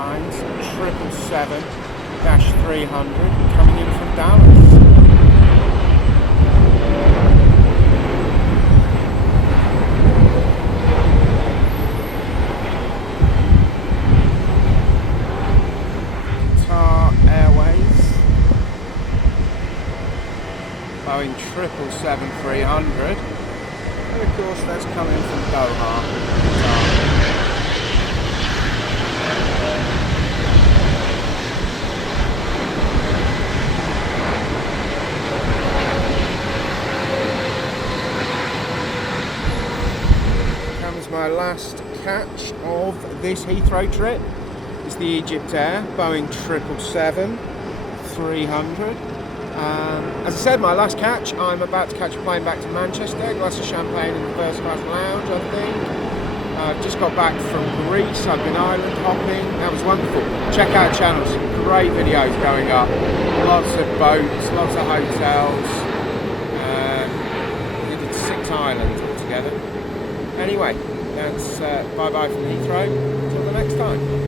airlines 777-300 coming in from Dallas. Qatar Airways Boeing 777-300, and of course that's coming from Doha, Qatar. My last catch of this Heathrow trip is the Egypt Air Boeing 777-300. As I said, my last catch. I'm about to catch a plane back to Manchester, a glass of champagne in the first class lounge, I think. I've just got back from Greece. I've been island hopping. That was wonderful. Check out channels, some great videos going up. Lots of boats, lots of hotels. We did 6 islands altogether. Anyway, that's bye-bye from Heathrow. Until the next time.